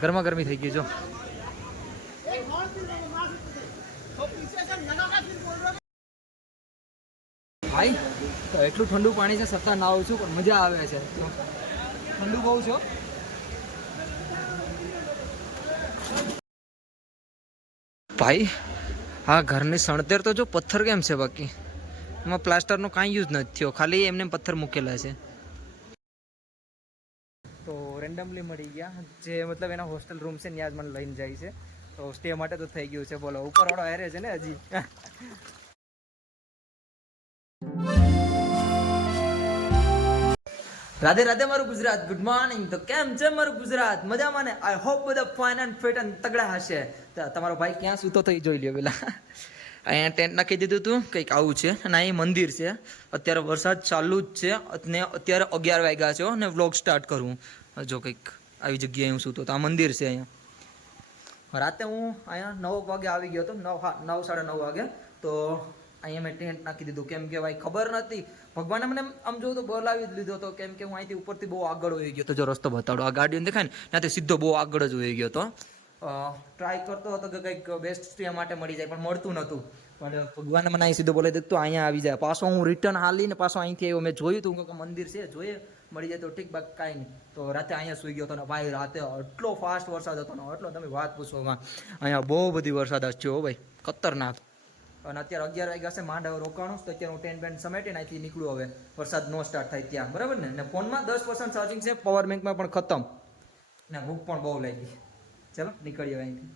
ગરમા ગરમી થઈ ગઈ જો ભાઈ. એટલું ઠંડુ પાણી છે છતાં નાવું છું પણ મજા આવે છે. ઠંડુ બહુ છે ભાઈ. હા ઘરની સણતેર તો જો પથ્થર કેમ છે, બાકી એમાં પ્લાસ્ટરનો કાંઈ યુઝ નથી થયો, ખાલી એમને પથ્થર મૂકેલા છે. તો રેન્ડમલી મળી ગયા જે મતલબ એના હોસ્ટેલ રૂમ છે ત્યાં જ મને લઈને જાય છે, તો સ્ટે માટે તો થઈ ગયું છે. બોલો ઉપરવાળો હારે છે ને હજી. રાધે રાધે મારું ગુજરાત. Good morning. તો કેમ છે મારું ગુજરાત? મજામાં ને? આઈ હોપ બધા ફાઇન એન્ડ ફિટ એન્ડ તગડા હશે. તમારો ભાઈ ક્યાં સૂતો તો જોઈ લ્યો પેલા. અહીંયા ટેન્ટ નાખી દીધું હતું, કંઈક આવું છે. અને અહીં મંદિર છે. અત્યારે વરસાદ ચાલુ જ છે અને અત્યારે 11 વાગ્યા છે અને વ્લોગ સ્ટાર્ટ કરું. જો કંઈક આવી જગ્યાએ હું સૂતો તો આ મંદિર છે અહીંયા. રાતે હું અહીંયા 9 વાગે આવી ગયો હતો, 9 9:30 વાગે. તો અહીંયા મેં ટેન્ટ નાખી દીધું, કેમ કે ભાઈ ખબર નથી, ભગવાને મને આમ જોઉં તો બોલાવી જ લીધો હતો, કેમ કે હું અહીંથી ઉપરથી બહુ આગળ હોઈ ગયો હતો. જો રસ્તો બતાડો, આ ગાડીઓને દેખાય ને ત્યાંથી સીધો બહુ આગળ જ હોઈ ગયો હતો. ટ્રાય કરતો હતો કે કંઈક બેસ્ટ સ્ટે માટે મળી જાય, પણ મળતું નહોતું. પણ ભગવાને મને અહીં સીધો બોલાવી દીધું, અહીંયા આવી જાય. પાછો હું રિટર્ન હાલીને પાછો અહીંથી આવ્યો. મેં જોયું હતું કે મંદિર છે, જોઈએ મળી જાય તો ઠીક, બાકી કાંઈ નહીં. તો રાતે અહીંયા સૂઈ ગયો હતો ને ભાઈ. રાતે એટલો ફાસ્ટ વરસાદ હતો ને, એટલો તમે વાત પૂછોમાં. અહીંયા બહુ બધી વરસાદ થયો ભાઈ, ખતરનાક. અને અત્યારે 11 વાગ્યા છે, માંડ હવે રોકાણું. તો અત્યારે હું ટેન્ટ બેન્ટ સમેટીને અહીંથી નીકળું હવે, વરસાદ નો સ્ટાર્ટ થાય ત્યાં, બરાબર ને? ને ફોનમાં 10% ચાર્જિંગ છે, પાવર બેંકમાં પણ ખતમ ને, ભૂખ પણ બહુ લાગી. ચાલો નીકળીએ અહીંથી.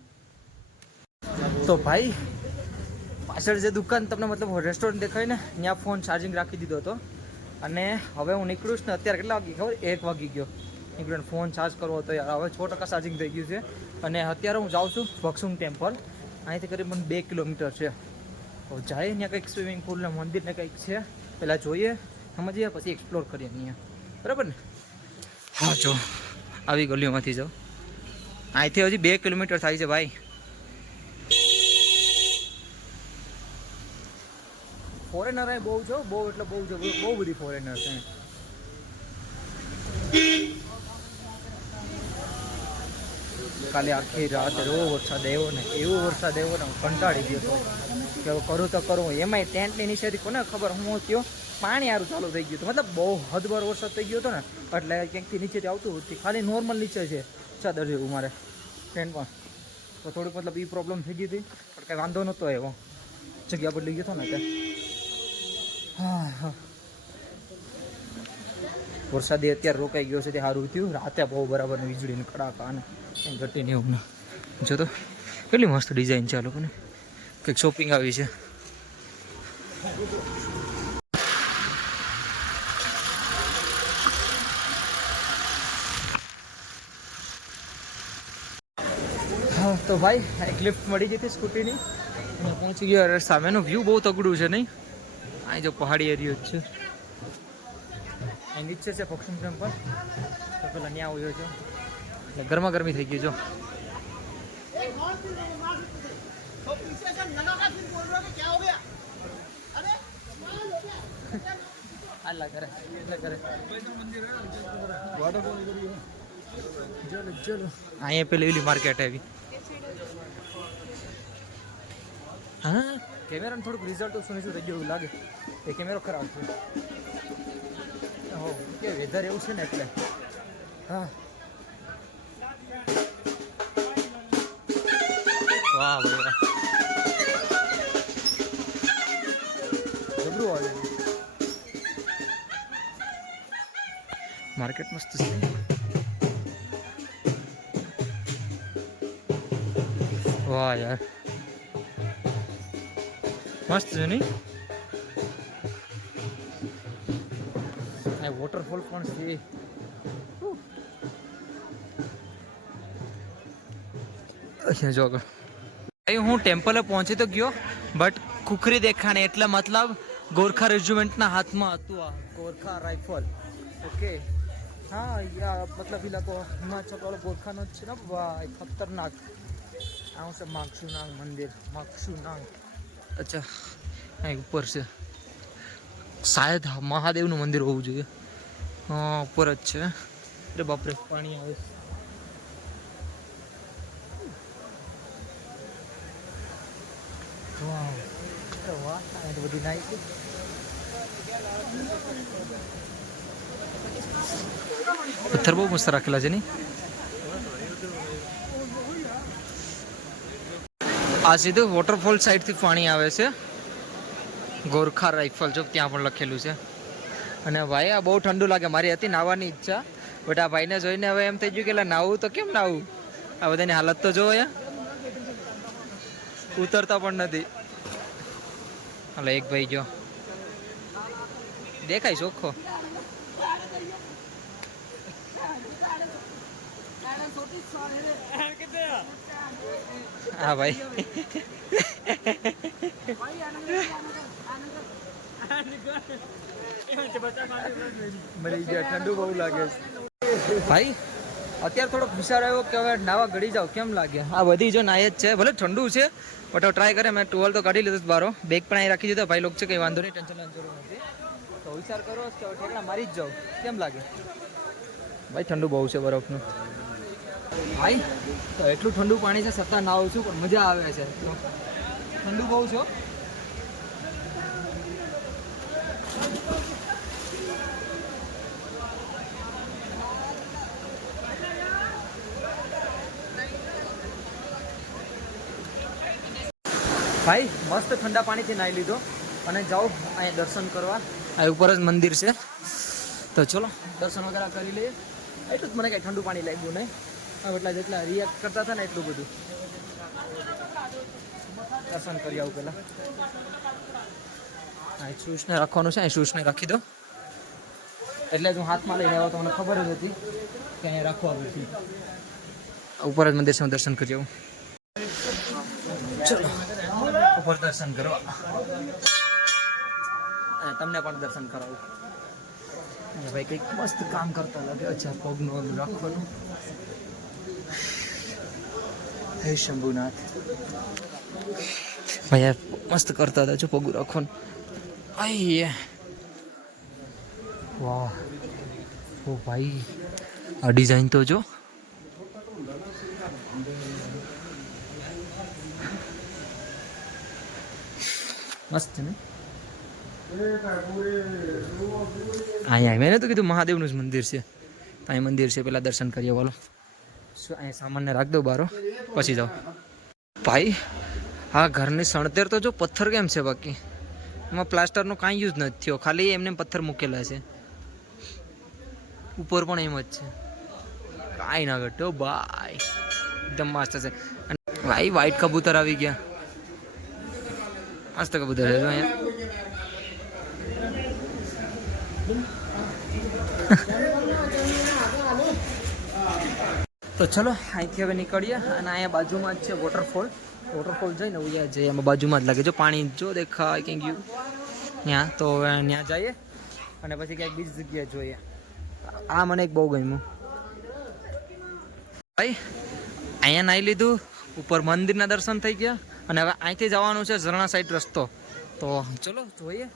તો ભાઈ પાછળ જે દુકાન તમને મતલબ રેસ્ટોરન્ટ દેખાય ને, ત્યાં ફોન ચાર્જિંગ રાખી દીધો હતો. અને હવે હું નીકળું ને, અત્યારે કેટલા વાગી ખબર? 1 વાગી ગયો. નીકળ્યો ફોન ચાર્જ કરવો હતો યાર. હવે 6% ચાર્જિંગ થઈ ગયું છે. અને અત્યારે હું જાઉં છું ભક્ષુંગ ટેમ્પલ. અહીંથી કરીબન 2 કિલોમીટર છે. તો જાય ત્યાં કંઈક સ્વિમિંગ પુલ ને મંદિર ને કંઈક છે, પહેલાં જોઈએ, સમજીએ, પછી એક્સપ્લોર કરીએ અહીંયા, બરાબર ને? હા જો આવી ગલીઓમાંથી જાઓ. અહીંથી હજી 2 કિલોમીટર થાય છે ભાઈ. ફોરેનર બહુ છો, બહુ એટલે બહુ છે, બહુ બધી ફોરેનર છે. કાલે આખી રાત એવો વરસાદ આવ્યો ને, એવો વરસાદ આવ્યો ને, હું કંટાળી ગયો હતો કે હવે કરું તો કરું. એમાંય ટેન્ટની નીચેથી કોને ખબર હું થયો, પાણી સારું ચાલુ થઈ ગયું હતું. મતલબ બહુ હદભર વરસાદ થઈ ગયો હતો ને, એટલે ક્યાંકથી નીચેથી આવતું હતું. ખાલી નોર્મલ નીચે છે ચાદર જેવું મારે ટેન્ટમાં. તો થોડીક મતલબ એ પ્રોબ્લેમ થઈ ગઈ હતી, પણ કાંઈ વાંધો નહોતો એવો, જગ્યા બદલી ગયો હતો ને તે. હા હા, વરસાદે અત્યારે રોકાઈ ગયો છે, તે સારું થયું. રાતે બહુ બરાબર વીજળીને કડાકા અને ઘટીને એવું ને. જો તો કેટલી મસ્ત ડિઝાઇન છે આ લોકોને, કંઈક શોપિંગ આવી છે. હા તો ભાઈ એક લિફ્ટ મળી ગઈ હતી સ્કૂટીની, અને પહોંચી ગયો. સામેનો વ્યૂ બહુ તગડું છે નહીં? અહીં જો પહાડી એરિયો જ છે. અહીં નીચે છે ભક્ષુંગ ટેમ્પલ. તો પેલા ત્યાં આવ્યો છો, એટલે ગરમા ગરમી થઈ ગઈ જો. અહીંયા પેલી એલી માર્કેટ આવી. હા કેમેરાનું થોડુંક રિઝલ્ટ શું થઈ ગયું એવું લાગે. એ કેમેરો ખરાબ છે. હો કે વેધર એવું છે ને એટલે. હા વાહ વાહ, જબરું આવે. માર્કેટ મસ્ત છે. વાહ યાર મસ્ત છે નહીં? આ વોટરફોલ પણ છે. અહીંયા જો હું ટેમ્પલે પહોંચી તો ગયો, બટ ખુખરી દેખાણે, એટલે મતલબ ગોરખા રેજિમેન્ટના હાથમાં હતું આ ગોરખા રાઇફલ. ઓકે હા યાર, મતલબ એ લોકો હિમાચલ વાળો ગોરખાનો જ છે ને ભાઈ, ખતરનાક. આવું છે માગસુનાંગ મંદિર, માગસુનાંગ. અચ્છા અહીં ઉપર છે, શાયદ મહાદેવનું મંદિર હોવું જોઈએ. હા ઉપર જ છે. અરે બાપરે પાણી આવે. તો બધી નાઈ છે. પથ્થર બહુ મસ્ત રાખેલા છે નહીં. આ સીધું વોટરફોલ સાઈડથી પાણી આવે છે. ગોરખા રાઇફલ જો ત્યાં પણ લખેલું છે. અને ભાઈ આ બહુ ઠંડુ લાગે. મારી હતી નાહવાની ઈચ્છા, બટ આ ભાઈને જોઈને હવે એમ થઈ ગયું કે નાવું તો કેમ નાવું. આ બધાની હાલત તો જોવો યાર, ઉતરતા પણ નથી. હાલો એક ભાઈ જો દેખાય ચોખ્ખો. હા ભાઈ મરી ગયા, ઠંડુ બહુ લાગે ભાઈ. અત્યારે થોડોક વિચાર આવ્યો કે હવે નાવા ગળી જાવ, કેમ લાગે. આ બધી જો નાય જ છે, ભલે ઠંડુ છે બટ ટ્રાય કરે. મેં ટુવેલ તો કાઢી લીધું બારો, બેગ પણ અહીં રાખી દીધો. ભાઈ લોકો છે કંઈ વાંધો નહીં, ટેન્શન લેવાની જરૂર નથી. તો વિચાર કરો કે ઠેકડા મારી જ જાઉં, કેમ લાગે ભાઈ. ઠંડુ બહુ છે બરફનું ભાઈ. તો એટલું ઠંડુ પાણી છે છતાં નાવું છું, પણ મજા આવે છે. ઠંડુ બહુ છે. ભાઈ મસ્ત ઠંડા પાણીથી નાહી લીધો અને જાઓ અહીંયા દર્શન કરવા. આ ઉપર જ મંદિર છે, તો ચલો દર્શન વગેરે કરી લઈએ. એટલું જ મને કાંઈ ઠંડુ પાણી લાગ્યું નહીં. એટલા જેટલા રિએક્ટ કરતા હતા ને એટલું બધું. દર્શન કરી આવું પહેલાં. હા શૂઝને રાખવાનું છે, અહીં શૂઝને રાખી દો. એટલે જ હું હાથમાં લઈને આવ્યો તો મને ખબર જ હતી કે અહીંયા રાખવાનું છે. ઉપર જ મંદિર છે, દર્શન કરી આવું. ચલો ઉપર દર્શન કરવા. તમને પણ દર્શન કરાવું. ભાઈ કંઈક મસ્ત કામ કરતા લાગે. અચ્છા પગનું રાખવાનું. હે શંભુનાથ ભાઈ યાર મસ્ત કરતા હતા જો પગું રાખવાનું. આઈ વાહ ઓ ભાઈ આ ડિઝાઇન તો જો. મસ્ત છે ને. અહીંયા મેં તો કીધું મહાદેવનું જ મંદિર છે. અહીં મંદિર છે, પેલા દર્શન કરીએ. બોલો અહીંયા સામાનને રાખ દો બારો, પછી જાઓ. ભાઈ હા ઘરની સણતેર તો જો પથ્થર કેમ છે, બાકી એમાં પ્લાસ્ટરનો કાંઈ યુઝ નથી થયો, ખાલી એમને પથ્થર મૂકેલા છે. ઉપર પણ એમ જ છે, કાંઈ ના ઘટો ભાઈ. એકદમ મસ્ત છે. અને ભાઈ વ્હાઈટ કબૂતર આવી ગયા. મસ્ત કબૂતર છે અહીંયા. તો ચલો અહીંથી હવે નીકળીએ. અને અહીંયા બાજુમાં જ છે વોટરફોલ. વોટરફોલ જઈને ઉયા જઈએ. એમાં બાજુમાં જ લાગે જો પાણી જો દેખાય ક્યાંક ગયું ત્યાં. તો હવે ત્યાં જઈએ અને પછી ક્યાંક બીજી જગ્યાએ જોઈએ. આ મને એક બહુ ગમ્યું ભાઈ. અહીંયા નાહી લીધું, ઉપર મંદિરના દર્શન થઈ ગયા. અને હવે અહીંથી જવાનું છે ઝરણા સાઈડ રસ્તો. તો ચલો જોઈએ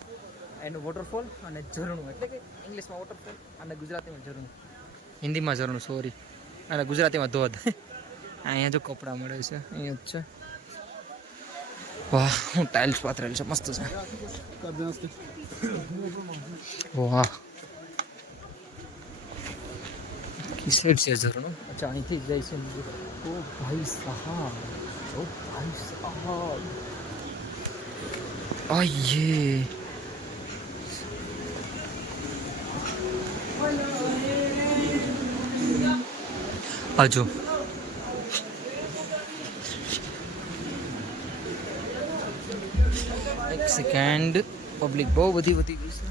એનું વોટરફોલ અને ઝરણું. એટલે કે ઇંગ્લિશમાં વોટરફોલ અને ગુજરાતીમાં ઝરણું, હિન્દીમાં ઝરણું સોરી, અને ગુજરાતીમાં ધોધ. અહીંયા જો કપડાં મળે છે, અહીંયા જ છે. વાહ હું ટાઇલ્સ પાથરેલ છે, મસ્ત છે. વાહ કી સાઈડ છે ઝરણું. અચ્છા અહીંથી જ જાય છે. ઓ ભાઈ સાહબ, ઓ ભાઈ સાહબ, આયે હજુ એક સેકન્ડ. પબ્લિક બહુ બધી વધી ગઈ છે.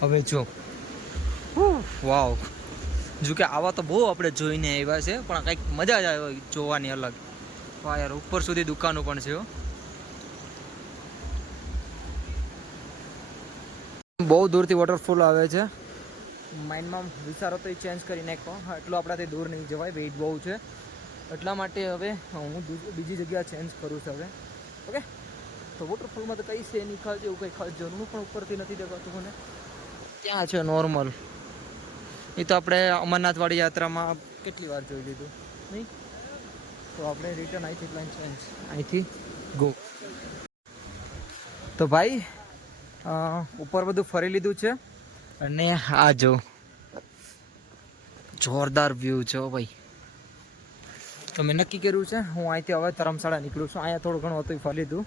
હવે જો વાવ, જો કે આવા તો બહુ આપણે જોઈને આવ્યા છે, પણ કંઈક મજા જ આવે જોવાની અલગ. વાહ યાર ઉપર સુધી દુકાનો પણ છે. બહુ દૂરથી વોટરફોલ આવે છે. માઇન્ડમાં વિચારો તો એ ચેન્જ કરી નાખો. એટલું આપણાથી દૂર નહીં જવાય, વેઇટ બહુ છે. એટલા માટે હવે હું બીજી જગ્યા ચેન્જ કરું છું હવે. ઓકે તો વોટરફોલમાં તો કઈ છે નહીં ખાસ એવું કંઈ ખાસ ઝરણું પણ ઉપરથી નથી દેખાતું મને. ત્યાં છે નોર્મલ. એ તો આપણે અમરનાથવાળી યાત્રામાં કેટલી વાર જોઈ લીધું નહીં. તો આપણે રિટર્ન અહીંથી પ્લાન ચેન્જ અહીંથી ગો. તો ભાઈ ઉપર બધું ફરી લીધું છે અને આ જો જોરદાર વ્યૂ છે ભાઈ. તો મેં નક્કી કર્યું છે હું અહીંથી હવે ધર્મશાળા નીકળું છું. અહીંયા થોડું ઘણું હતું ફરી લીધું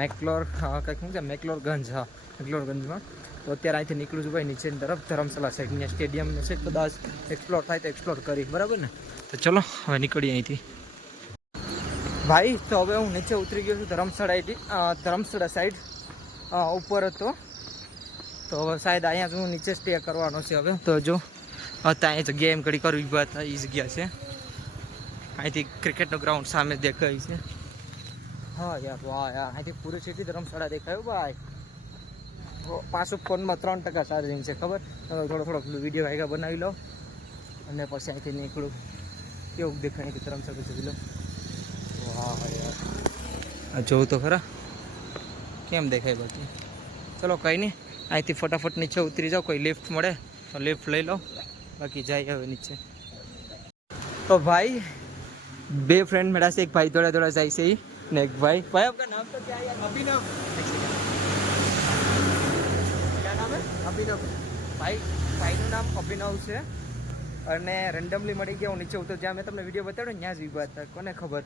મેકલોર કંઈક શું છે મેકલોરગંજ, હા મેકલોરગંજમાં. તો અત્યારે અહીંથી નીકળું છું ભાઈ નીચેની તરફ ધર્મશાળા સાઈડ. અહીંયા સ્ટેડિયમ છે કદાચ એક્સપ્લોર થાય તો એક્સપ્લોર કરી, બરાબર ને? તો ચલો હવે નીકળીએ અહીંથી ભાઈ. તો હવે હું નીચે ઉતરી ગયો છું ધર્મશાળા સાઈડ ઉપર હતો. તો હવે શાયદ અહીંયા હું નીચે સ્ટે કરવાનો છે હવે. તો જો ત્યાં જગ્યાએ એમ ઘડી કરવી વાત એ જગ્યા છે. અહીંથી ક્રિકેટનો ગ્રાઉન્ડ સામે દેખાય છે. હા યાર વાહ યાર, અહીંથી પૂરી સિટી ધર્મશાળા દેખાયું ભાઈ. પાછું ફોનમાં 3% ચાર્જિંગ છે ખબર. થોડોક વિડીયો આગળ બનાવી લો અને પછી અહીંથી નીકળું. કેવું દેખાય અહીંથી ધર્મશાળા જોઈ લો. વાહ યાર જોઉં તો ખરા કેમ દેખાય. બાકી ચલો કંઈ નહીં, અહીંથી ફટાફટ નીચે ઉતરી જાઓ. કોઈ લિફ્ટ મળે તો લિફ્ટ લઈ લો, બાકી જાય હવે નીચે. તો ભાઈ બે ફ્રેન્ડ मेरा से एक भाई थोड़ा જાય છે ને એક ભાઈ आपका नाम तो क्या है यार? अभिनव. क्या नाम है? अभिनव. ભાઈનું નામ અભિનવ છે અને રેન્ડમલી મળી ગયા. હું નીચે ઉતર જ્યાં મેં તમને વિડીયો બતાવ્યો ત્યાં જ વિવાદ હતા, કોને ખબર.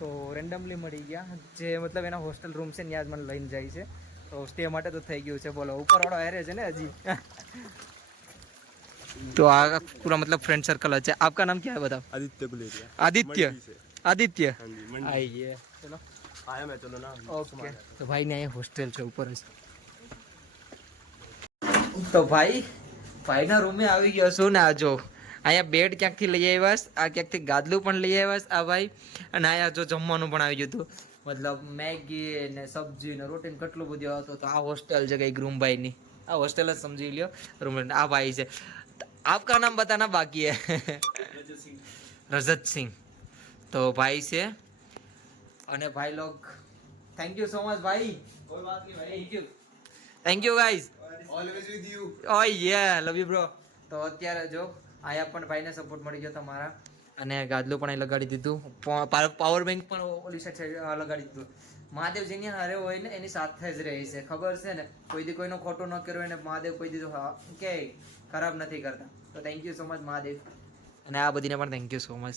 તો રેન્ડમલી મળી ગયા, જે મતલબ એના હોસ્ટેલ રૂમ છે ત્યાં જ મને લઈને જાય છે. તો સ્ટે માટે તો થઈ ગયું છે. બોલો ઉપરવાળો હારે છે ને હજી. तो आ पूरा मतलब फ्रेंड सर्कल है. आपका नाम क्या है बताओ? आदित्य गुलेरिया. आदित्य हाँ जी आइए. चलो आया मैं चलो ना. ओके. तो भाई ने અહીંયા હોસ્ટેલ છે ઉપર જ. તો ભાઈના રૂમે આવી ગયો છું ને આ જો અહીંયા બેડ ક્યાંકથી લઈ આવ્યા, આ ક્યાંકથી ગાદલું પણ લઈ આવ્યા આ ભાઈ. અને અહીંયા જો જમવાનું પણ આવી ગયું હતું, મતલબ મેગી ને સબ્જી ને રોટી ને કેટલું બધું હતું. તો આ હોસ્ટેલ છે કઈ રૂમભાઈની, આ હોસ્ટેલ જ સમજી લ્યો રૂમ. આ ભાઈ છે. आपका नाम बताना बाकी है. रजत सिंह. तो भाई से અને ભાઈ લોग थैंक यू सो मच भाई. कोई बात नहीं भाई. Thank you guys. Always with you. ઓય યા લવ યુ બ્રો. તો અત્યારે જો આયા પણ ભાઈને સપોર્ટ મળી ગયો તમારા અને ગાદલું પણ અહીં લગાડી દીધું. પાવર બેંક પણ ઓલી સાઈડ લગાડી દીધું. મહાદેવ જેની હારે હોય ને એની સાથે જ રહે છે, ખબર છે ને. કોઈ દી કોઈનો ખોટો ન કર્યો એને મહાદેવ કોઈ દીધું કે ખરાબ નથી કરતા. તો thank you so much Mahadev. અને આ બધીને પણ થેન્ક યુ સો મચ.